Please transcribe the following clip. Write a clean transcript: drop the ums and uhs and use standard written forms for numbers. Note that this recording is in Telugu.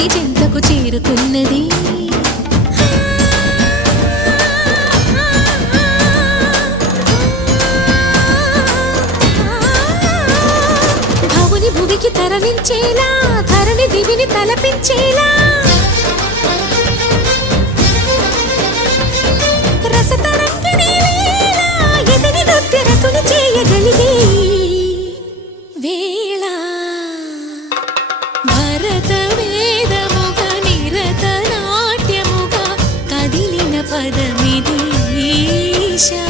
నీ చెంతకు చేరుతున్నది భవుని భువికి తరలించేలా ధరణి దివిని తలపించేలా రసతరంగిణి వేళ ఎదిని నృత్యరతుని చేయగలిగే వేళ భరత వేదముగా నిరత నాట్యముగా కదిలిన పదమిది ఈశా